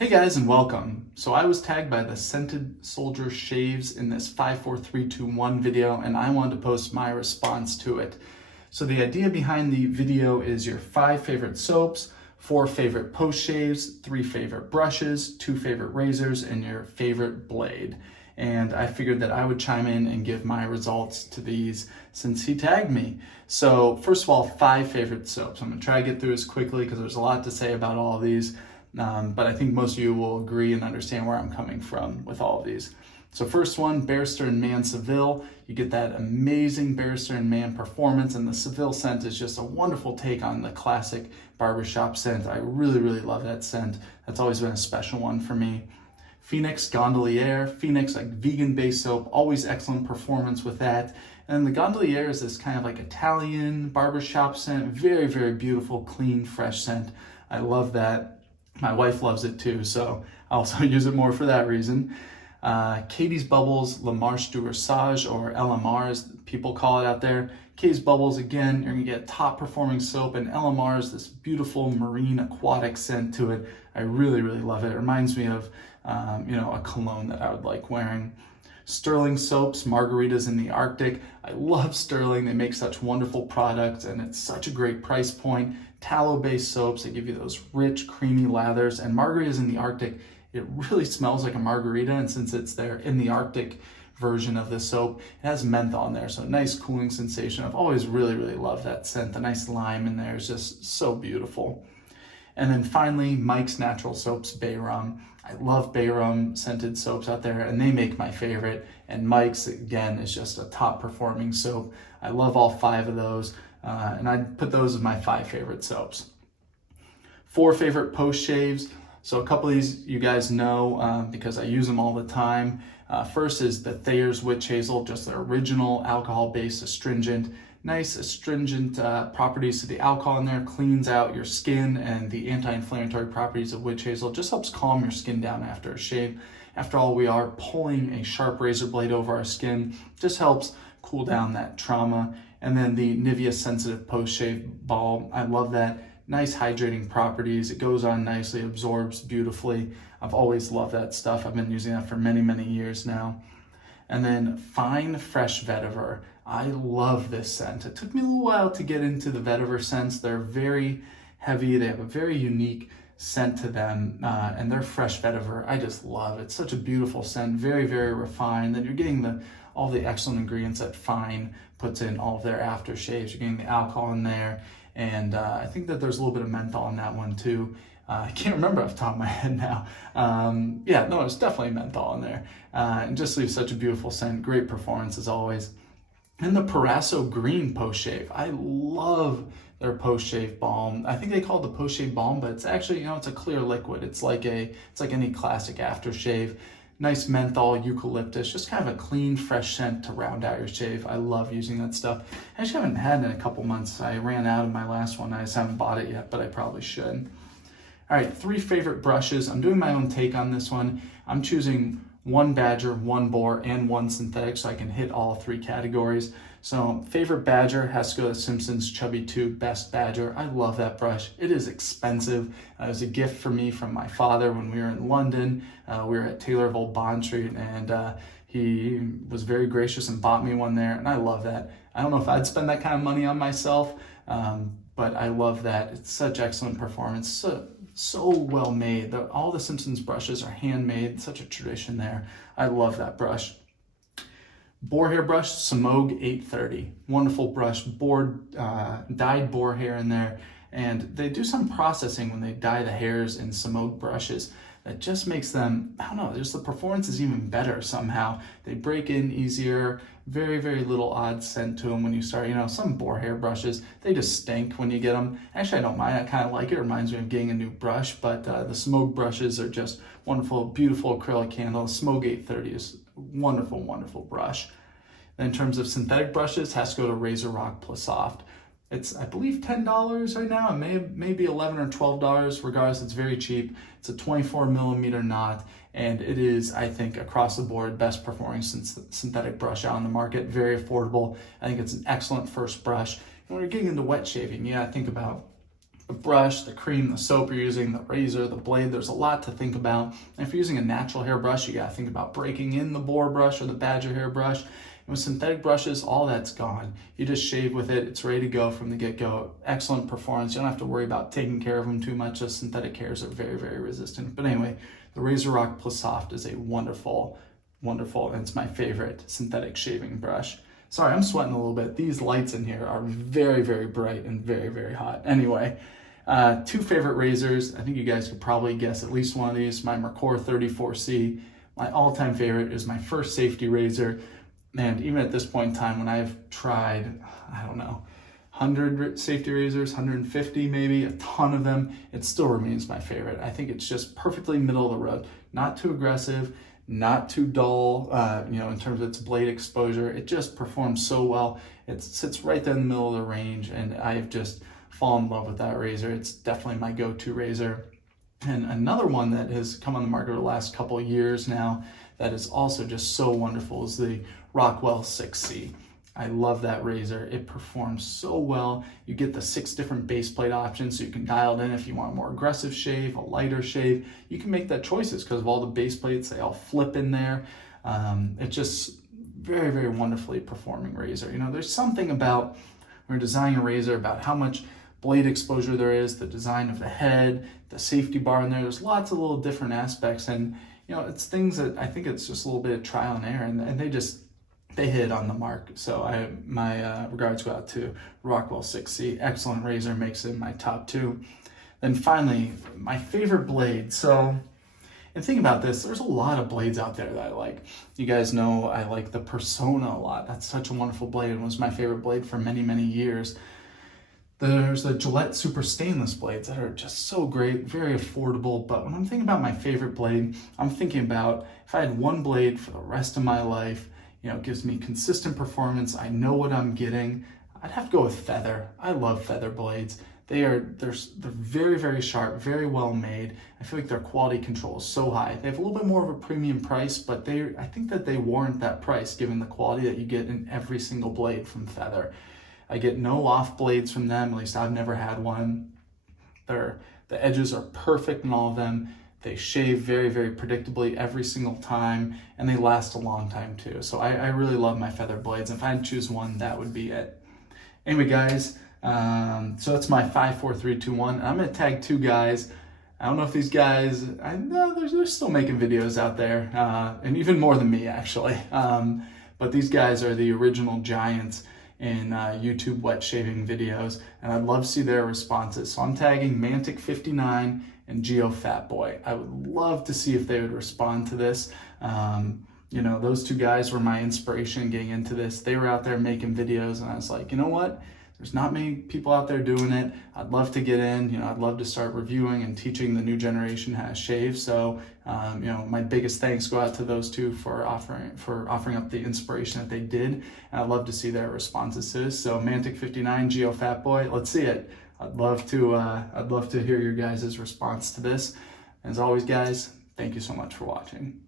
Hey guys and welcome. So I was tagged by the Scented Soldier Shaves in this 54321 video and I wanted to post my response to it. So the idea behind the video is your 5 favorite soaps, 4 favorite post shaves, 3 favorite brushes, 2 favorite razors, and your favorite blade. And I figured that I would chime in and give my results to these since he tagged me. So first of all, 5 favorite soaps. I'm gonna try to get through this quickly because there's a lot to say about all of these. But I think most of you will agree and understand where I'm coming from with all of these. So first one, Barrister & Man Seville. You get that amazing Barrister & Man performance, and the Seville scent is just a wonderful take on the classic barbershop scent. I really love that scent. That's always been a special one for me. Phoenix Gondolier. Phoenix, like vegan-based soap, always excellent performance with that. And the Gondolier is this kind of like Italian barbershop scent. Very beautiful, clean, fresh scent. I love that. My wife loves it too, so I also use it more for that reason. Katie's Bubbles La Marche du Rosage, or LMR as people call it out there. Katie's Bubbles, again, you're gonna get top performing soap, and LMR is this beautiful marine aquatic scent to it. I really love it. It reminds me of a cologne that I would like wearing. Sterling Soaps, Margaritas in the Arctic. I love Sterling. They make such wonderful products and it's such a great price point. Tallow-based soaps that give you those rich, creamy lathers. And Margaritas in the Arctic, it really smells like a margarita, and since it's there in the Arctic version of the soap, it has menthol in there, so nice cooling sensation. I've always really loved that scent. The nice lime in there is just so beautiful. And then finally, Mike's Natural Soaps Bay Rum. I love Bay Rum scented soaps out there, and they make my favorite. And Mike's, again, is just a top performing soap. I love all 5 of those, and I'd put those as my 5 favorite soaps. 4 favorite post shaves. So a couple of these you guys know because I use them all the time. First is the Thayer's Witch Hazel, just the original alcohol-based astringent. Nice astringent properties to the alcohol in there, cleans out your skin, and the anti-inflammatory properties of witch hazel just helps calm your skin down after a shave. After all, we are pulling a sharp razor blade over our skin, just helps cool down that trauma. And then the Nivea Sensitive Post Shave Balm, I love that. Nice hydrating properties. It goes on nicely, absorbs beautifully. I've always loved that stuff. I've been using that for many years now. And then Fine Fresh Vetiver. I love this scent. It took me a little while to get into the vetiver scents. They're very heavy. They have a very unique scent to them, and their fresh vetiver, I just love. It's such a beautiful scent, very refined. Then you're getting all the excellent ingredients that Fine puts in all of their aftershaves. You're getting the alcohol in there, and I think that there's a little bit of menthol in that one too. I can't remember off the top of my head now. Yeah, no, it's definitely menthol in there. And just leaves such a beautiful scent. Great performance as always. And the Parasso Green Post Shave. I love their post shave balm. I think they call it the post shave balm, but it's actually, it's a clear liquid. It's like any classic aftershave. Nice menthol, eucalyptus, just kind of a clean, fresh scent to round out your shave. I love using that stuff. I actually haven't had it in a couple months. I ran out of my last one. I just haven't bought it yet, but I probably should. All right, 3 favorite brushes. I'm doing my own take on this one. I'm choosing 1 Badger, 1 Boar, and 1 synthetic, so I can hit all 3 categories. So favorite Badger has to go to Simpson's Chubby 2 Best Badger. I love that brush. It is expensive. It was a gift for me from my father when we were in London. We were at Taylor of Old Bond Street, and he was very gracious and bought me one there, and I love that. I don't know if I'd spend that kind of money on myself, but I love that. It's such excellent performance. So well made. All the Simpsons brushes are handmade. Such a tradition there. I love that brush. Boar hair brush, Semogue 830. Wonderful brush. Dyed boar hair in there. And they do some processing when they dye the hairs in Semogue brushes that just makes them, I don't know, just the performance is even better somehow. They break in easier, very little odd scent to them when you start. Some boar hair brushes, they just stink when you get them. Actually, I don't mind. I kind of like it. It reminds me of getting a new brush, but the Semogue brushes are just wonderful, beautiful acrylic handle. Semogue 830 is wonderful brush. Then in terms of synthetic brushes, has to go to Razor Rock Plus Soft. It's, I believe, $10 right now. It may be $11 or $12. Regardless, it's very cheap. It's a 24mm knot, and it is, I think, across the board, best performing synthetic brush out on the market. Very affordable. I think it's an excellent first brush. And when you're getting into wet shaving, think about the brush, the cream, the soap you're using, the razor, the blade. There's a lot to think about. And if you're using a natural hair brush, you gotta think about breaking in the boar brush or the badger hair brush. And with synthetic brushes, all that's gone. You just shave with it. It's ready to go from the get-go. Excellent performance. You don't have to worry about taking care of them too much. Those synthetic hairs are very, very resistant. But anyway, the RazoRock Plus Soft is a wonderful, and it's my favorite synthetic shaving brush. Sorry, I'm sweating a little bit. These lights in here are very, very bright and very, very hot. Anyway, two favorite razors. I think you guys could probably guess at least one of these. My Mercor 34C. My all-time favorite is my first safety razor. And even at this point in time, when I've tried, I don't know, 100 safety razors, 150 maybe, a ton of them, it still remains my favorite. I think it's just perfectly middle of the road. Not too aggressive, not too dull, in terms of its blade exposure. It just performs so well. It sits right there in the middle of the range, and I've just fallen in love with that razor. It's definitely my go-to razor. And another one that has come on the market over the last couple of years now that is also just so wonderful is the Rockwell 6C. I love that razor. It performs so well. You get the 6 different base plate options, so you can dial it in if you want a more aggressive shave, a lighter shave. You can make that choices because of all the base plates. They all flip in there. It's just very, very wonderfully performing razor. There's something about when you're designing a razor about how much blade exposure there is, the design of the head, the safety bar in there. There's lots of little different aspects, and it's things that I think it's just a little bit of trial and error, and they hit on the mark. So my regards go out to Rockwell 6C. Excellent razor, makes it in my top 2. Then finally, my favorite blade. So, and think about this, there's a lot of blades out there that I like. You guys know I like the Persona a lot. That's such a wonderful blade and was my favorite blade for many, many years. There's the Gillette Super Stainless blades that are just so great, very affordable. But when I'm thinking about my favorite blade, I'm thinking about if I had one blade for the rest of my life, it gives me consistent performance. I know what I'm getting. I'd have to go with Feather. I love Feather blades. They're very, very sharp, very well made. I feel like their quality control is so high. They have a little bit more of a premium price, but I think that they warrant that price given the quality that you get in every single blade from Feather. I get no off blades from them, at least I've never had one. The edges are perfect in all of them. They shave very, very predictably every single time, and they last a long time too. So I really love my Feather blades. If I had to choose one, that would be it. Anyway, guys, so that's my 5, 4, 3, 2, 1. I'm gonna tag 2 guys. I don't know if these guys, I know they're still making videos out there, and even more than me actually. But these guys are the original giants in YouTube wet shaving videos, and I'd love to see their responses. So I'm tagging Mantic59 and GeoFatBoy. I would love to see if they would respond to this. Those 2 guys were my inspiration getting into this. They were out there making videos, and I was like, you know what? There's not many people out there doing it. I'd love to get in. I'd love to start reviewing and teaching the new generation how to shave. So, my biggest thanks go out to those 2 for offering up the inspiration that they did. And I'd love to see their responses to this. So, Mantic59, GeoFatBoy, let's see it. I'd love to hear your guys' response to this. As always, guys, thank you so much for watching.